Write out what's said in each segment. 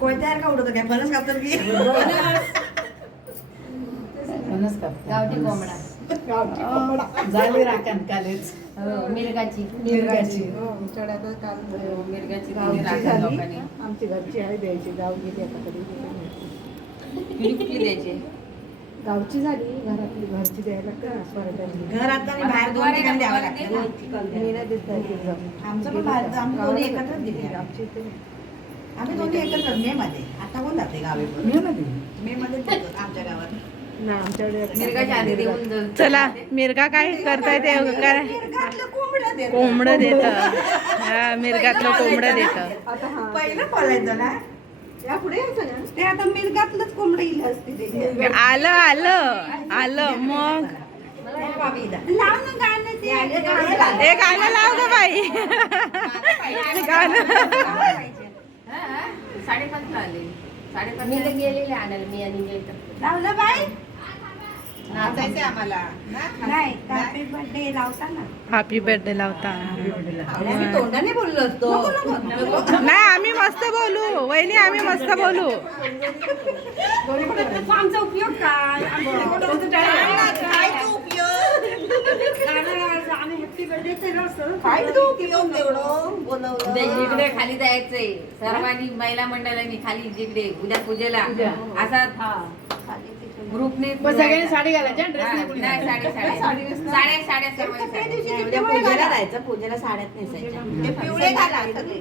कोणत्या का उडत काय फणस कापतात की? फणस कापतात. गावठी कोंबडा. झाली राखण कालेच. हो, मिरगाची. मिरगाची. मिरगाची. गावची राखण झाली. लोकांनी. आमची घरची आहे द्यायची. गाव गेली आता कधी किती कुठली द्यायची? गावची झाली. घरातली घरची द्यायला का? घरात आणि बाहेर दोन ठिकाणी द्यावं लागतं ना. मी नाही देत नाही तिथं. आमचं पण बाहेर आम्ही दोन्ही एकत्रच दिले. इथे आम्ही दोन्ही एकत्रच मे मध्ये. आता कोण जाते गावी मी मध्ये. मे मध्ये आमच्या गावात. नाही आमच्याकडे मिरगाच्या आधी देऊन जाऊ. चला मिरगा काय करताय ते कोंबडं देतो. कोंबडं देत हा मिरगातलं कोंबडं देत आता हा. पहिलं बोलायचं ना? या पुढे यायचं ना? ते आता मिरगातलंच कोंबडं येईल असते ते. आलं आलं. आलं मग? लाव ना गाणं ते. गाणं ए गाणं लाव ग बाई. गाणं हा, हा. साडेपाचला आले. साडेपाच मी तर गेलेले आणायला मी आणि मी लावलं बाई. नाचायचंय आम्हाला. नाही हॅपी बर्थडे लावता. ना हॅपी बर्थडे लावता आम्ही तोंडाने बोललो असतो. नाही आम्ही मस्त बोलू. वहिनी आम्ही मस्त बोलू. आमचा उपयोग काय? काय तो उपयोग? काय तो उपयोग तेवढं बोलवलं? जिकडे खाली जायचंय सर्वांनी महिला मंडळांनी खाली जिकडे उद्या पूजेला असा ग्रुपने पण सगळ्यांनी साडी घालायची आणि dress नाही कोणी नाही साडी साडी साड्या साड्या सर्वांनी. उद्या पूजेला जायचं पूजेला. साड्यात नेसायच्या. ते पिवळे घाला सगळे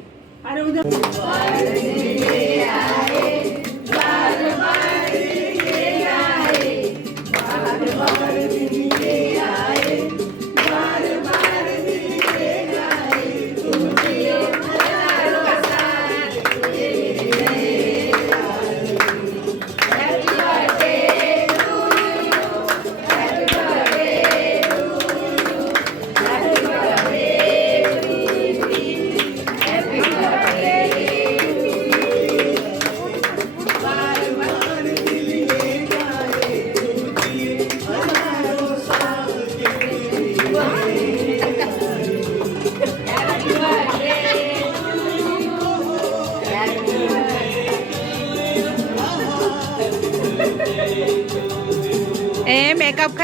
ए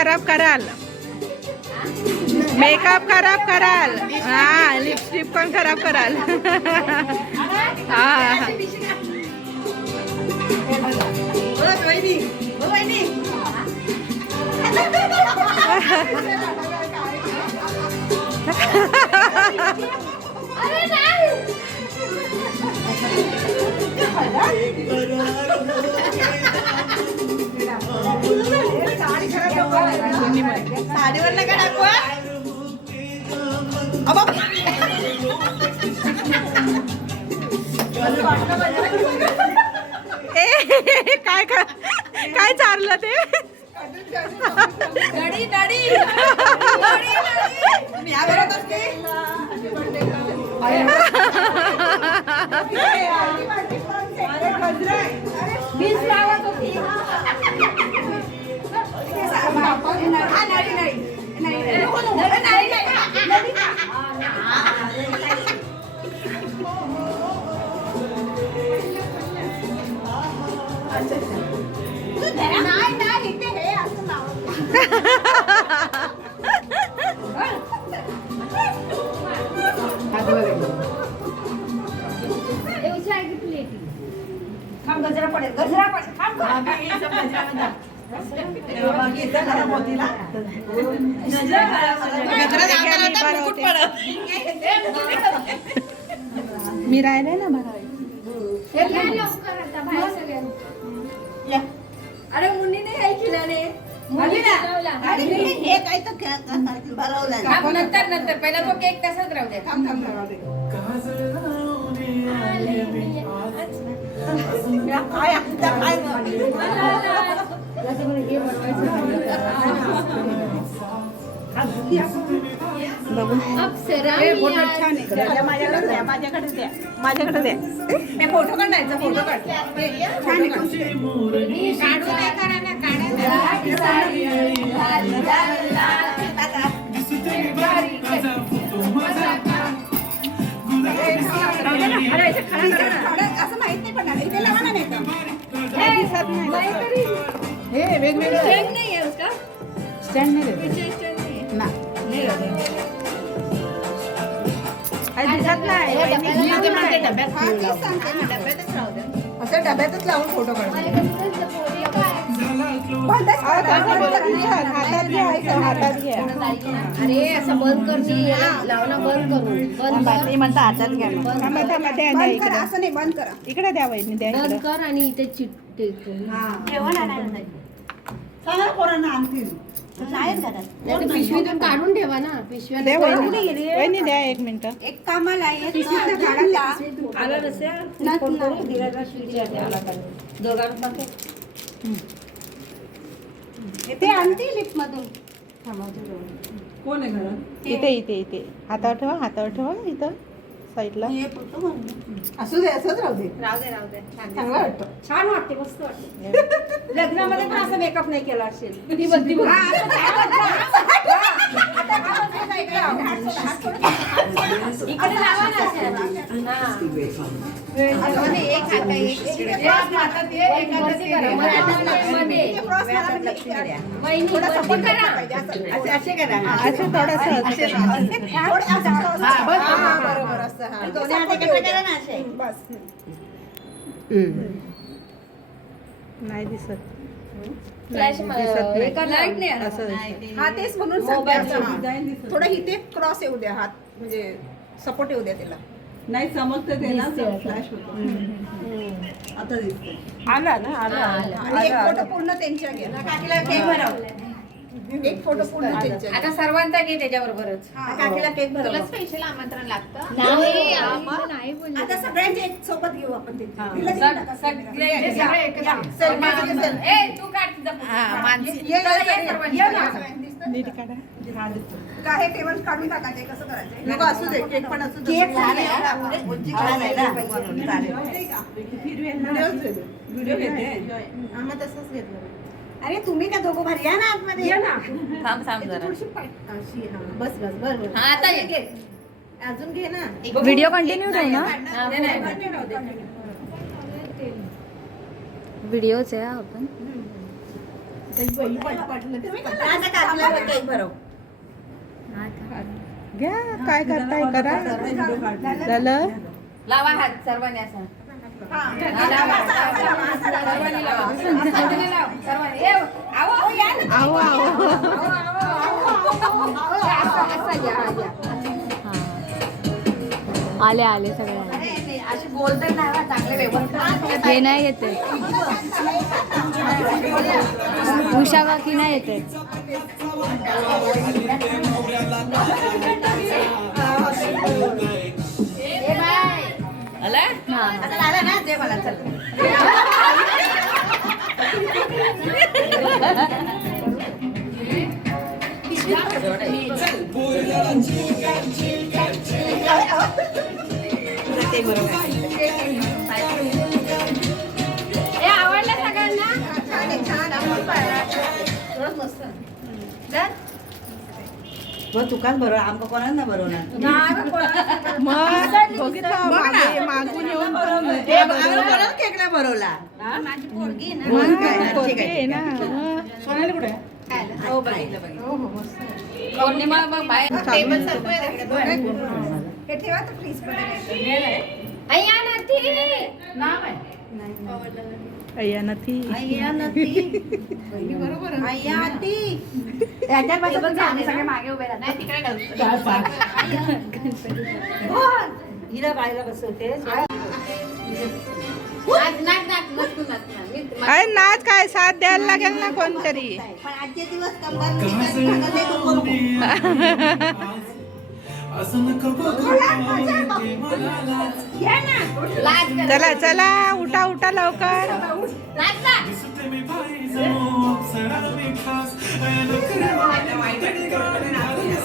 खराब कराल. मेकअप खराब कराल. हा लिपस्टिक पण खराब कराल. हा. साडीवर नका दाखवा अबा. काय काय काय चाललं ते गजरा पडेल गजरा पडेल. मी राहिले ना. मला नंतर नंतर. पहिला तो केक तसाच राहू दे. थांब थांब आता काय माझ्याकडे द्या माझ्याकडे द्या. माझ्याकडे द्या. मी फोटो काढायचा फोटो काढ. छान आहे. असं माहीत नाही पडणार इथे लावा ना नाही हे वेगवेगळं स्टँड नाही. नाही असं डब्यातच लावून फोटो काढतो हातात घ्या इथं, हातात घ्या अरे असं बंद कर नी, याला लावणं बंद करू. बंद कर. म्हणता हातात घ्या थांबा थांबा द्या द्या इकडे. असं नाही बंद करा. इकडे द्या वहिनी द्या बंद इकडे. कर आणि इथे चिट्टे सांगा पोरांना आणतील. पिशवीतून काढून ठेवा ना. पिशव्या द्या एक मिनिट. एक कामाला आहे ते आणते लिफ्ट मधून कोण आहे घरात इथे इथे इथे. हातावर ठेवा हातावर ठेवा इथं साईडला. असू दे असंच राहू दे. राहू दे राहू दे. छान दिसतं. चांगलं वाटतं. छान वाटते मस्त वाटते. लग्नामध्ये पण असं मेकअप नाही केला असेल. ती बघ. इकडे लावा ना. असं असं हा दोन्ही नाही दिसत फ्लॅश नाही. हा तेच म्हणून थोडं इथे क्रॉस येऊ द्या हात म्हणजे सपोर्ट येऊ द्या त्याला नाही चमकतं ते ना. फ्लॅश होतो. आता दिसते आला ना आला. आलं. आणि एक फोटो पूर्ण त्यांच्या घ्या काकीला केक भरव एक फोटो पूर्ण. आता सर्वांचा घे त्याच्याबरोबरच हा, काकीला केक भरव तुला स्पेशल आमंत्रण लागतं? नाही, आम्हाला नाही बोलले. आता सगळ्यांचे एक सोबत घेऊ आपण ते. तिला देऊन सग- टाका. सगळे या, सगळे या, एकत्र. या. चल, चल, चल. ए तू काढ तुझा फोटो. ये, मानसी. ये, चला, ये, ये सर्वांनी. ये ना. नीट काढा. का हे टेबल काढून टाकायचे कसं करायचं? नको असू दे केक पण असू दे. केक छान आहे ना व्हिडिओ घेते. मग तसंच घेतलं. अरे तुम्ही का दोघं भारी या ना आतमध्ये. थांब थांब जरा. थोडीशी पाय- अशी, हा. बस बस बर बर हा, आता ये. घे. अजून घे ना. व्हिडिओ कंटिन्यू ठेव ना. हा, दे नाही. व्हिडिओच आहे आपण. तुम्ही का- आता काकीला केक भरव घ्या काय करताय करा. झालं. लावा हात सर्वांनी असा. आहो, आले आले सगळे. नाही, अशी नाही हे नाही येते. उषा काकी नाही येते. ए, आवडलं सगळ्यांना? छान आहे छान आपण मस्त मग तुकाच बरोबर आमका कोणाला नाही बरोबर मग बघितलं मागे मागून येऊन कोणाला केक नाही बरवला? माझी पोरगी आहे ना. मग काय? ठीक पोरगी आहे, ना. सोनाली कुठे? हो, बघितलं, बघितलं. पौर्णिमा बघ बाहेर. टेबल तिकडे. हे ठेवा तर फ्रीजमध्ये. अय्या अय्या नथी अय्या नती अय्या ती याच्यात बसा तुम्ही, आम्ही सगळे मागे उभे राहतो. नाही, तिकडे ठेव. हिरा बसवते नाच, नाच, नाच, नाच तू, नाच, नाच. मी- अरे नाच काय? साथ द्यायला लागेल ना कोणतरी. पण आजचे दिवस कंबर चला चला उठा उठा लवकर नाच ना.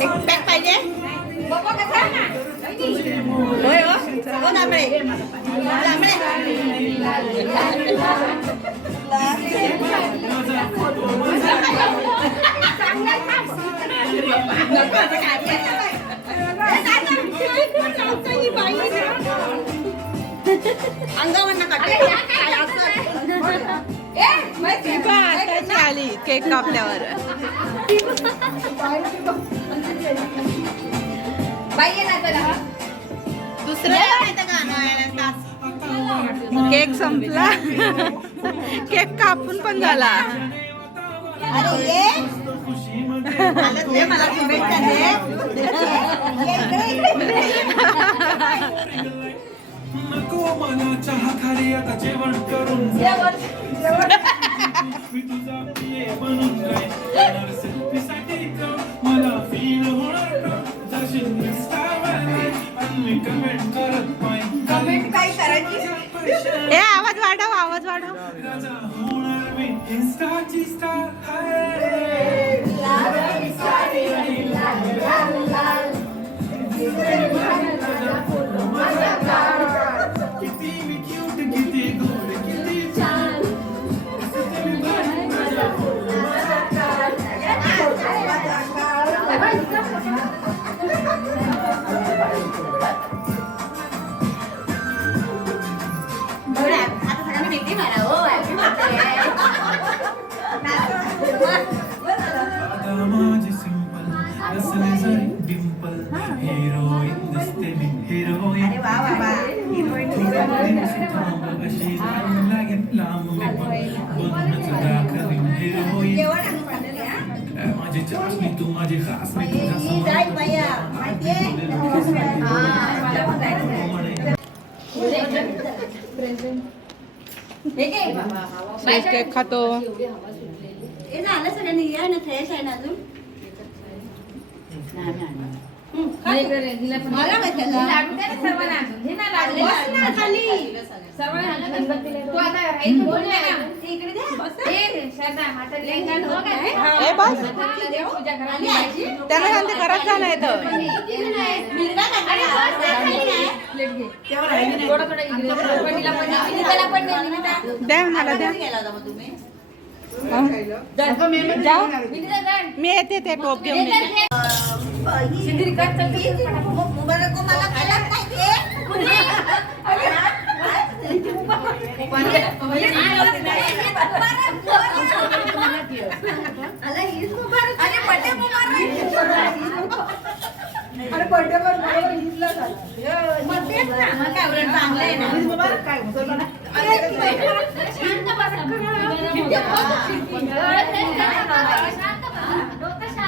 एक पॅक पाहिजे अंगावर नका ए, केक कापल्यावर. केक संपला. केक कापून पण झाला. मला नको मला चहा खाली आता जेवण करून मी तुझा पिये बनून जाईन सेल्फीसाठी का? मला फील होणार का? जाशील इंस्टावर आणि मी कमेंट करत पाहिजे कमेंट काय करायची? ए आवाज वाढव आवाज वाढव. राजा होणार मी. इंस्टाची स्टार हाय. किती तू माझी खास मी तुझ्या ही जाईल बाया, माहितीये? केक खातो हे झालं सगळ्यांनी या ना फ्रेश आहे ना अजून हम्म, त्याला सांगते घरात झालंय तर नाही. थोडं द्या मला द्या जाऊ मी येते ते टोप घेऊन येते. सिंदूर काढ, चल, चल, चल, पटापट. मु- मुबारक हो, मला खायला नाही काय शांत बसा.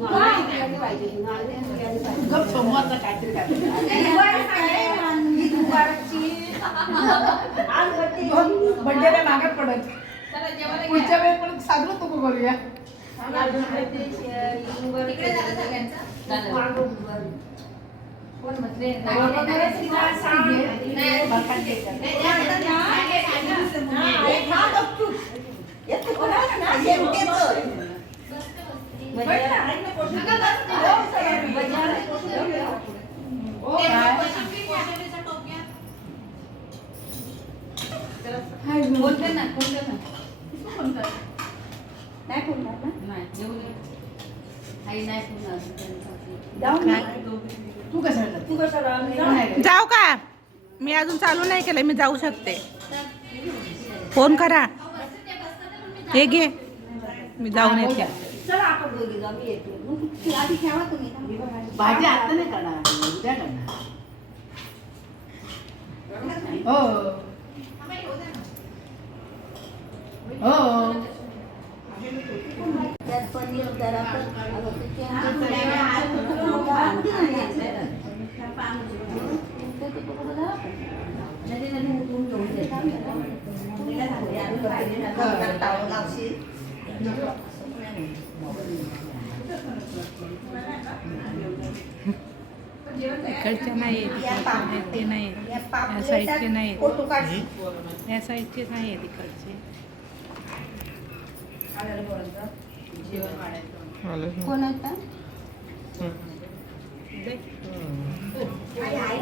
हा, बसते, बसते. मग चला, जेवायला घ्या. इकडे झालं सगळ्यांचं? झालं. कोण बसले? ना बोलते ना नाही ना नाही आई नाही जाऊ ना. तू जाऊ का? मी अजून चालू नाही केलं मी जाऊ शकते. फोन करा. हे घे. मी जाऊन येते. चला आपण दोघी जाऊ मी येते मग ती आधी ठेवा तुम्ही भाजी आता नाही करणार उद्या करणार हो हो त्यात पनीर जरा इकडचे नाही आहेत, ते नाही आहेत. या साईडचे नाही आहेत. या साईडचे नाही आहेत इकडचे. कोण होता आई